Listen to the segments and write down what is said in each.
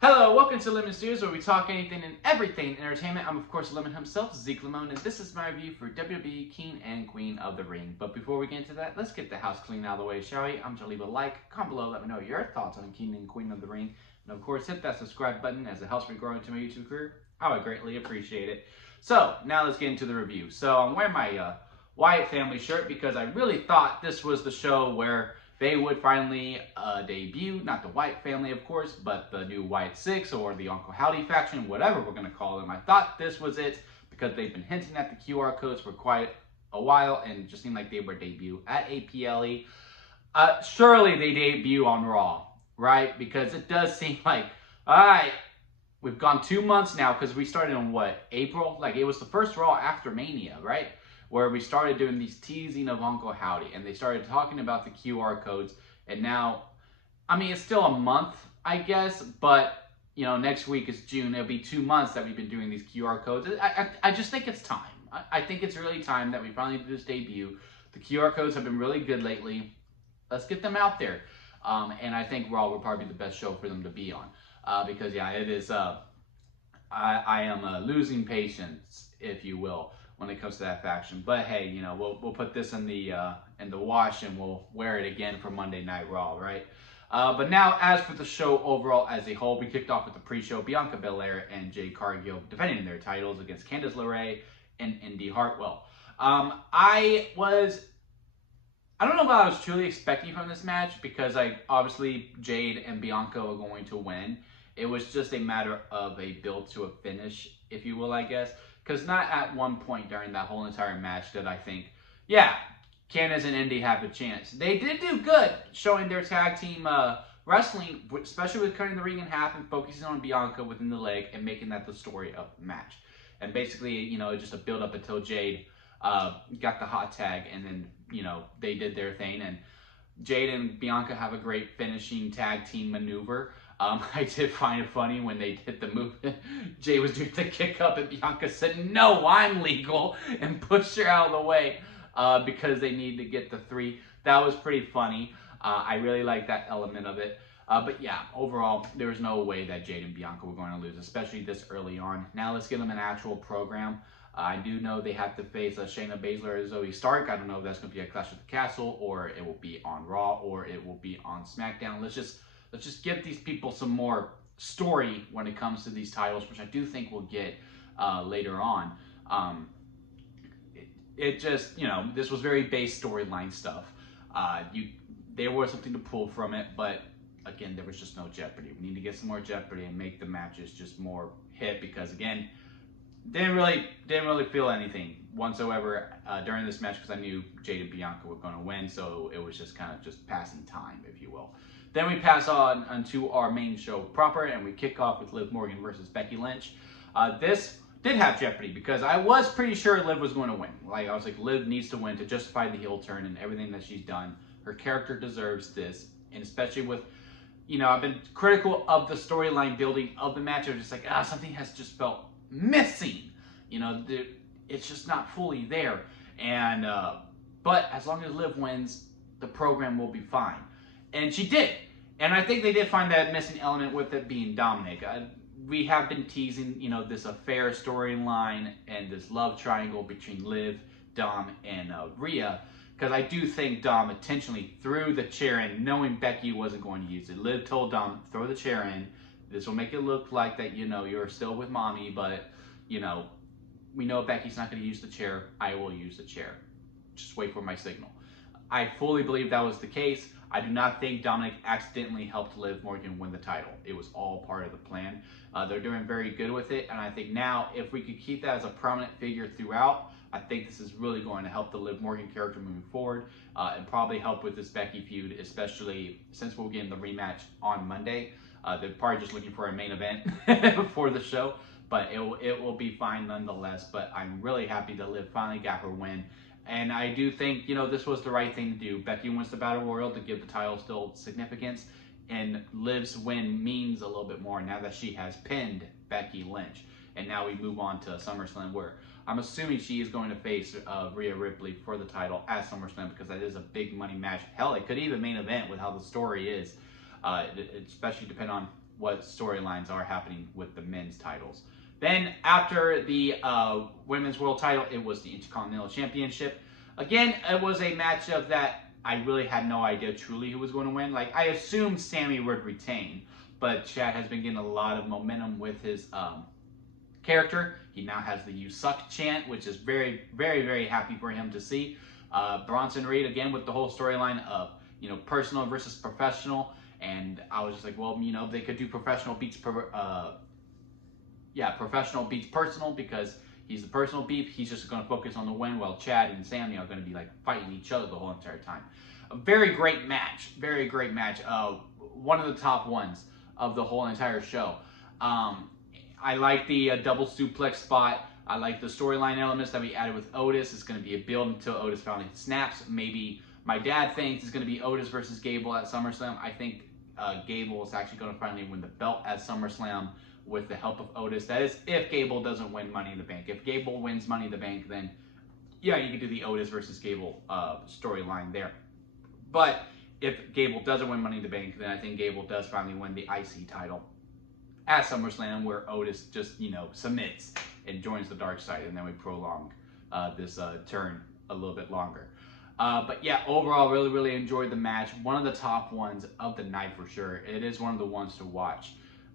Hello, welcome to Lemon Studios, where we talk anything and everything entertainment. I'm, of course, Lemon himself, Zeke Lemon, and this is my review for WWE King and Queen of the Ring. But before we get into that, let's get the house clean out of the way, shall we? I'm going to leave a like, comment below, let me know your thoughts on King and Queen of the Ring. And, of course, hit that subscribe button as it helps me grow into my YouTube career. I would greatly appreciate it. So, now let's get into the review. So, I'm wearing my Wyatt family shirt because I really thought this was the show where they would finally debut, not the Wyatt family, of course, but the new Wyatt Six or the Uncle Howdy faction, whatever we're going to call them. I thought this was it because they've been hinting at the QR codes for quite a while and it just seemed like they would debut at APLE. Surely they debut on Raw, right? Because it does seem like, all right, we've gone 2 months now because we started in what, April? Like it was the first Raw after Mania, right? Where we started doing these teasing of Uncle Howdy, and they started talking about the QR codes, and now, I mean, it's still a month, I guess, but, you know, next week is June. It'll be 2 months that we've been doing these QR codes. I just think it's time. I think it's really time that we finally do this debut. The QR codes have been really good lately. Let's get them out there. And I think Raw will probably be the best show for them to be on. Because, yeah, it is, I am losing patience, if you will, when it comes to that faction. But hey, you know, we'll put this in the wash and we'll wear it again for Monday Night Raw, right? But now, as for the show overall as a whole, we kicked off with the pre-show. Bianca Belair and Jade Cargill defending their titles against Candice LeRae and Indy Hartwell. I don't know what I was truly expecting from this match because obviously Jade and Bianca are going to win. It was just a matter of a build to a finish, if you will, I guess. Because not at one point during that whole entire match did I think, yeah, Candice and Indy have a chance. They did do good showing their tag team wrestling, especially with cutting the ring in half and focusing on Bianca within the leg and making that the story of the match. And basically, you know, just a build up until Jade got the hot tag and then, you know, they did their thing. And Jade and Bianca have a great finishing tag team maneuver. I did find it funny when they did the move. Jay was doing the kick up and Bianca said, "No, I'm legal," and pushed her out of the way because they need to get the 3. That was pretty funny. I really like that element of it. But yeah, overall, there was no way that Jade and Bianca were going to lose, especially this early on. Now let's give them an actual program. I do know they have to face Shayna Baszler or Zoe Stark. I don't know if that's going to be a Clash at the Castle or it will be on Raw or it will be on SmackDown. Let's just give these people some more story when it comes to these titles, which I do think we'll get later on. It just, you know, this was very base storyline stuff. There was something to pull from it, but again, there was just no Jeopardy. We need to get some more Jeopardy and make the matches just more hit because, again, didn't really feel anything whatsoever during this match because I knew Jade and Bianca were going to win, so it was just kind of just passing time, if you will. Then we pass on to our main show proper, and we kick off with Liv Morgan versus Becky Lynch. This did have Jeopardy because I was pretty sure Liv was going to win. Like I was like, Liv needs to win to justify the heel turn and everything that she's done. Her character deserves this, and especially with, you know, I've been critical of the storyline building of the match. I was just like, something has just felt missing. You know, it's just not fully there. And but as long as Liv wins, the program will be fine. And she did. And I think they did find that missing element with it being Dominic. We have been teasing, you know, this affair storyline and this love triangle between Liv, Dom, and Rhea. Because I do think Dom intentionally threw the chair in, knowing Becky wasn't going to use it. Liv told Dom, throw the chair in. This will make it look like that, you know, you're still with mommy, but, you know, we know Becky's not going to use the chair. I will use the chair. Just wait for my signal. I fully believe that was the case. I do not think Dominic accidentally helped Liv Morgan win the title. It was all part of the plan. They're doing very good with it, and I think now if we could keep that as a prominent figure throughout, I think this is really going to help the Liv Morgan character moving forward and probably help with this Becky feud, especially since we'll get in the rematch on Monday. They're probably just looking for a main event for the show, but it will be fine nonetheless. But I'm really happy that Liv finally got her win. And I do think, you know, this was the right thing to do. Becky wins the Battle Royal to give the title still significance. And Liv's win means a little bit more now that she has pinned Becky Lynch. And now we move on to SummerSlam, where I'm assuming she is going to face Rhea Ripley for the title at SummerSlam because that is a big money match. Hell, it could even main event with how the story is, especially depending on what storylines are happening with the men's titles. Then after the women's world title, it was the Intercontinental Championship. Again, it was a matchup that I really had no idea truly who was going to win. Like, I assumed Sammy would retain, but Chad has been getting a lot of momentum with his character. He now has the "You Suck" chant, which is very, very, very happy for him to see. Bronson Reed, again, with the whole storyline of, you know, personal versus professional. And I was just like, well, you know, they could do professional beats professional beats personal, because he's the personal beef. He's just going to focus on the win, while Chad and Sammy are going to be like fighting each other the whole entire time. A very great match. Very great match. One of the top ones of the whole entire show. I like the double suplex spot. I like the storyline elements that we added with Otis. It's going to be a build until Otis finally snaps. Maybe my dad thinks it's going to be Otis versus Gable at SummerSlam. I think Gable is actually going to finally win the belt at SummerSlam with the help of Otis. That is, if Gable doesn't win Money in the Bank. If Gable wins Money in the Bank, then yeah, you could do the Otis versus Gable storyline there. But if Gable doesn't win Money in the Bank, then I think Gable does finally win the IC title at SummerSlam, where Otis just, you know, submits and joins the dark side, and then we prolong this turn a little bit longer. But yeah, overall, really, really enjoyed the match. One of the top ones of the night for sure. It is one of the ones to watch.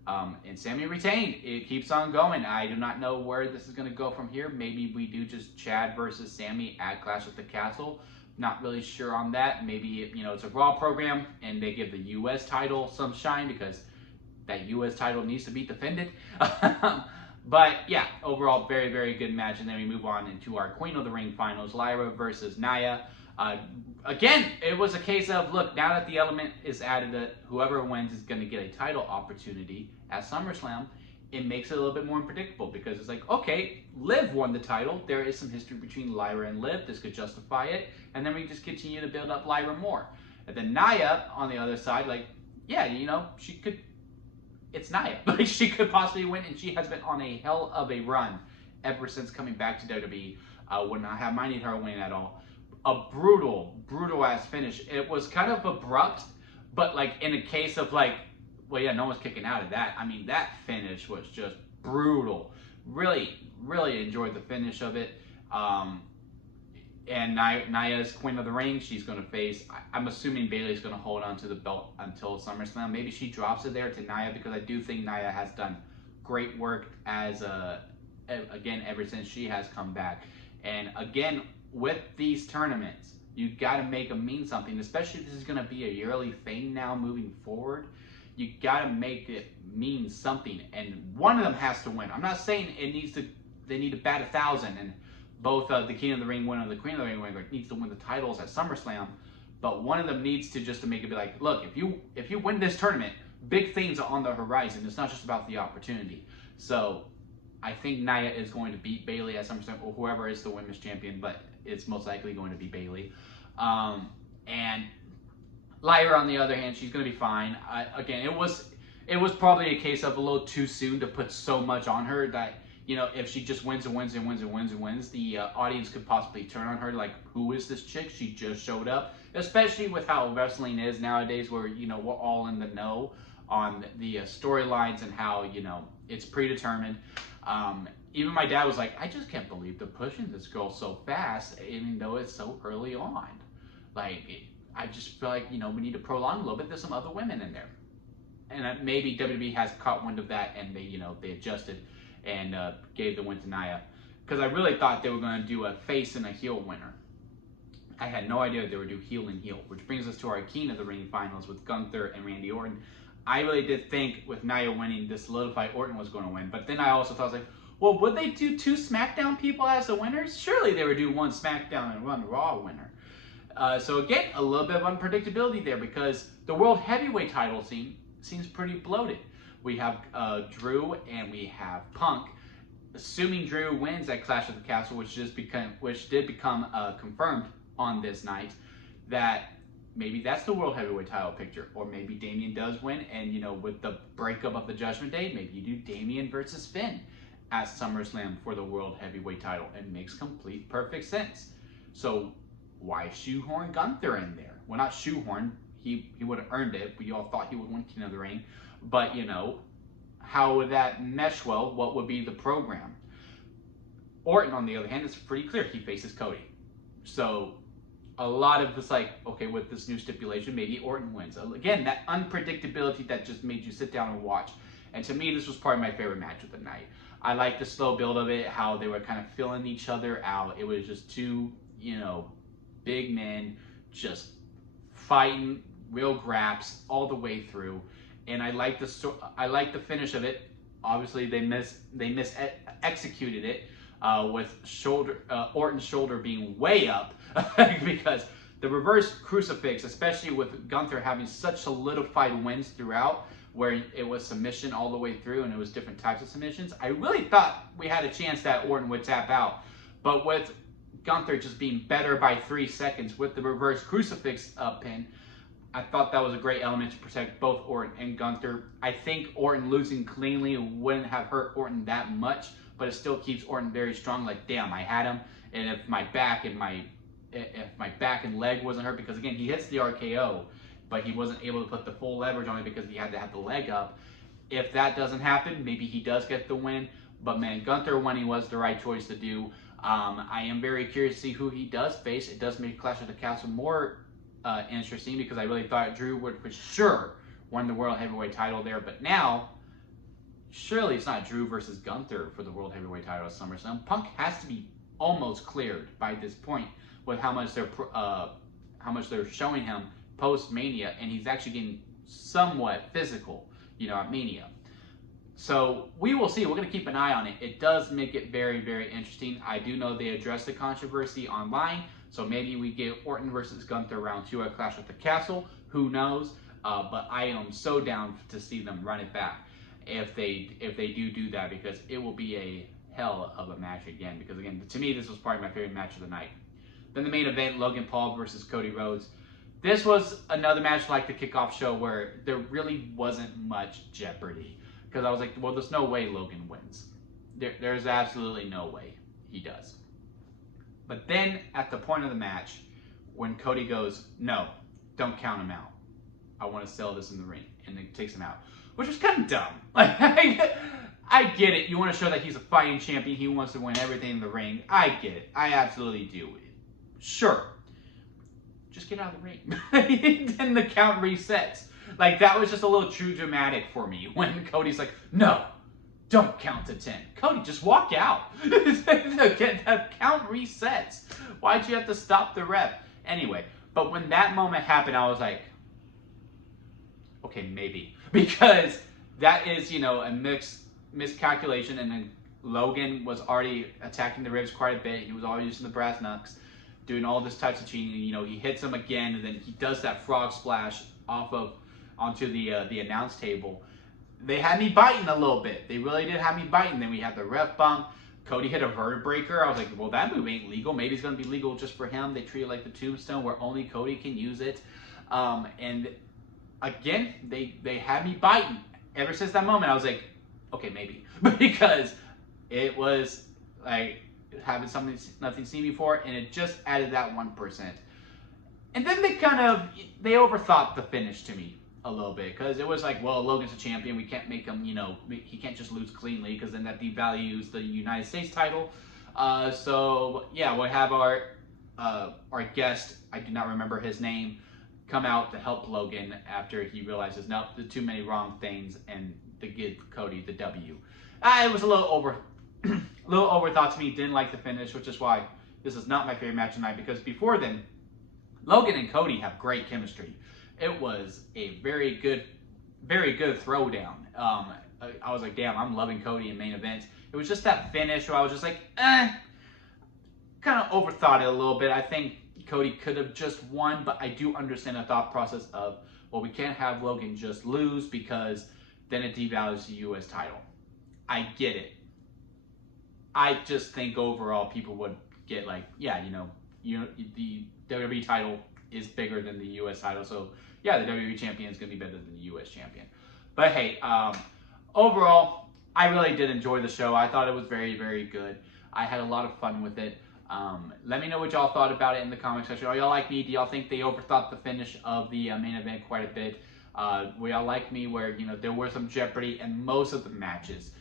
And Sammy retained. It keeps on going. I do not know where this is going to go from here. Maybe we do just Chad versus Sammy at Clash at the Castle. Not really sure on that. Maybe, you know, it's a Raw program and they give the U.S. title some shine, because that U.S. title needs to be defended. But yeah, overall, very, very good match. And then we move on into our Queen of the Ring finals, Lyra versus Nia. Again, it was a case of, look, now that the element is added that whoever wins is going to get a title opportunity at SummerSlam, it makes it a little bit more unpredictable, because it's like, okay, Liv won the title. There is some history between Lyra and Liv. This could justify it. And then we just continue to build up Lyra more. And then Nia, on the other side, like, yeah, you know, she could, it's Nia. Like, she could possibly win, and she has been on a hell of a run ever since coming back to WWE. Would not have minded her winning at all. A brutal, brutal ass finish. It was kind of abrupt, but like in a case of like, well, yeah, no one's kicking out of that. I mean, that finish was just brutal. Really, really enjoyed the finish of it. And Nia's Queen of the Ring. She's going to face, I'm assuming Bayley's going to hold on to the belt until SummerSlam. Maybe she drops it there to Nia, because I do think Nia has done great work as again, ever since she has come back. And again, with these tournaments, you got to make them mean something, especially if this is going to be a yearly thing now moving forward. You got to make it mean something, and one of them has to win. I'm not saying they need to bat 1,000, and both the King of the Ring winner and the Queen of the Ring winner needs to win the titles at SummerSlam, but one of them needs to just to make it be like, look, if you win this tournament, big things are on the horizon. It's not just about the opportunity. So I think Nia is going to beat Bayley at SummerSlam, or whoever is the women's champion, but it's most likely going to be Bayley. And Lyra, on the other hand, she's going to be fine. Again, it was probably a case of a little too soon to put so much on her that, you know, if she just wins and wins and wins and wins and wins, the audience could possibly turn on her like, who is this chick? She just showed up. Especially with how wrestling is nowadays, where, you know, we're all in the know on the storylines and how, you know, it's predetermined. Even my dad was like, I just can't believe they're pushing this girl so fast, even though it's so early on. Like, I just feel like, you know, we need to prolong a little bit. There's some other women in there. And maybe WWE has caught wind of that, and they, you know, they adjusted and gave the win to Nia. Because I really thought they were going to do a face and a heel winner. I had no idea they would do heel and heel, which brings us to our King of the Ring finals with Gunther and Randy Orton. I really did think with Nia winning, this solidified Orton was going to win. But then I also thought, I was like, well, would they do 2 SmackDown people as the winners? Surely they would do 1 SmackDown and 1 Raw winner. So again, a little bit of unpredictability there, because the World Heavyweight title seems pretty bloated. We have Drew and we have Punk. Assuming Drew wins at Clash of the Castle, which did become confirmed on this night, that maybe that's the World Heavyweight title picture. Or maybe Damian does win, and, you know, with the breakup of the Judgment Day, maybe you do Damian versus Finn at SummerSlam for the World Heavyweight title. It makes complete, perfect sense. So why shoehorn Gunther in there? Well, not shoehorn. He would have earned it, but you all thought he would win King of the Ring. But, you know, how would that mesh well? What would be the program? Orton, on the other hand, is pretty clear. He faces Cody. So a lot of it's like, okay, with this new stipulation, maybe Orton wins. Again, that unpredictability that just made you sit down and watch. And to me, this was probably my favorite match of the night. I like the slow build of it, how they were kind of filling each other out. It was just two, you know, big men just fighting, real graps all the way through. And I like the finish of it. Obviously, they executed it with Orton's shoulder being way up because the reverse crucifix, especially with Gunther having such solidified wins throughout, where it was submission all the way through and it was different types of submissions, I really thought we had a chance that Orton would tap out. But with Gunther just being better by 3 seconds with the reverse crucifix pin, I thought that was a great element to protect both Orton and Gunther. I think Orton losing cleanly wouldn't have hurt Orton that much, but it still keeps Orton very strong. Like, damn, I had him, and if my back and leg wasn't hurt, because again, he hits the RKO, but he wasn't able to put the full leverage on it because he had to have the leg up. If that doesn't happen, maybe he does get the win. But man, Gunther winning was the right choice to do. I am very curious to see who he does face. It does make Clash of the Castle more interesting, because I really thought Drew would for sure win the World Heavyweight title there. But now, surely it's not Drew versus Gunther for the World Heavyweight title at SummerSlam. Punk has to be almost cleared by this point with how much they're showing him post-Mania, and he's actually getting somewhat physical, you know, at Mania. So we will see. We're going to keep an eye on it. It does make it very, very interesting. I do know they addressed the controversy online, so maybe we get Orton versus Gunther round 2 at Clash at the Castle. Who knows? But I am so down to see them run it back if they do that, because it will be a hell of a match again. Because again, to me, this was probably my favorite match of the night. Then the main event, Logan Paul versus Cody Rhodes. This was another match like the kickoff show where there really wasn't much jeopardy. Because I was like, well, there's no way Logan wins. There's absolutely no way he does. But then at the point of the match, when Cody goes, no, don't count him out. I want to sell this in the ring. And then takes him out. Which was kind of dumb. Like, I get it. You want to show that he's a fighting champion. He wants to win everything in the ring. I get it. I absolutely do. Sure. Just get out of the ring. Then the count resets. Like, that was just a little too dramatic for me when Cody's like, no, don't count to 10. Cody, just walk out. The count resets. Why'd you have to stop the ref? Anyway, but when that moment happened, I was like, okay, maybe. Because that is, you know, a miscalculation, and then Logan was already attacking the ribs quite a bit. He was already using the brass knucks, doing all this types of cheating. You know, he hits him again, and then he does that frog splash onto the announce table. They had me biting a little bit. They really did have me biting. Then we had the ref bump. Cody hit a vertebreaker. I was like, well, that move ain't legal. Maybe it's going to be legal just for him. They treat it like the tombstone where only Cody can use it. And again, they had me biting. Ever since that moment, I was like, okay, maybe. Because it was like having something nothing seen before, and it just added that 1%. And then they overthought the finish to me a little bit, because it was like, well, Logan's a champion. We can't make him, you know, he can't just lose cleanly, because then that devalues the United States title. So yeah, we'll have our guest, I do not remember his name, come out to help Logan after he realizes, nope, there's too many wrong things, and to give Cody the W. It was a little overthought to me. Didn't like the finish, which is why this is not my favorite match tonight, because before then, Logan and Cody have great chemistry. It was a very good throwdown. I was like, damn, I'm loving Cody in main events. It was just that finish where I was just like, kind of overthought it a little bit. I think Cody could have just won, but I do understand the thought process of, well, we can't have Logan just lose, because then it devalues the U.S. title. I get it. I just think overall people would get like, yeah, you know, the WWE title is bigger than the U.S. title, so yeah, the WWE champion is going to be better than the U.S. champion. But hey, overall, I really did enjoy the show. I thought it was very, very good. I had a lot of fun with it. Let me know what y'all thought about it in the comment section. Are y'all like me? Do y'all think they overthought the finish of the main event quite a bit? We all like me where, you know, there was some jeopardy in most of the matches.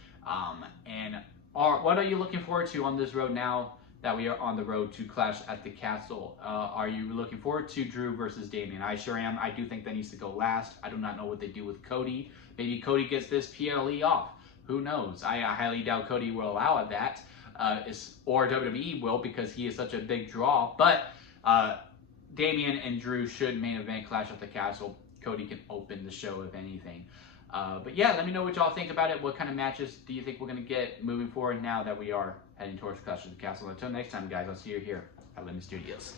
What are you looking forward to on this road now that we are on the road to Clash at the Castle? Are you looking forward to Drew versus Damian? I sure am. I do think that needs to go last. I do not know what they do with Cody. Maybe Cody gets this PLE off. Who knows? I highly doubt Cody will allow that, or WWE will, because he is such a big draw. But Damian and Drew should main event Clash at the Castle. Cody can open the show, if anything. But yeah, let me know what y'all think about it. What kind of matches do you think we're going to get moving forward now that we are heading towards Clash at the Castle? Until next time, guys, I'll see you here at Lemon Studios.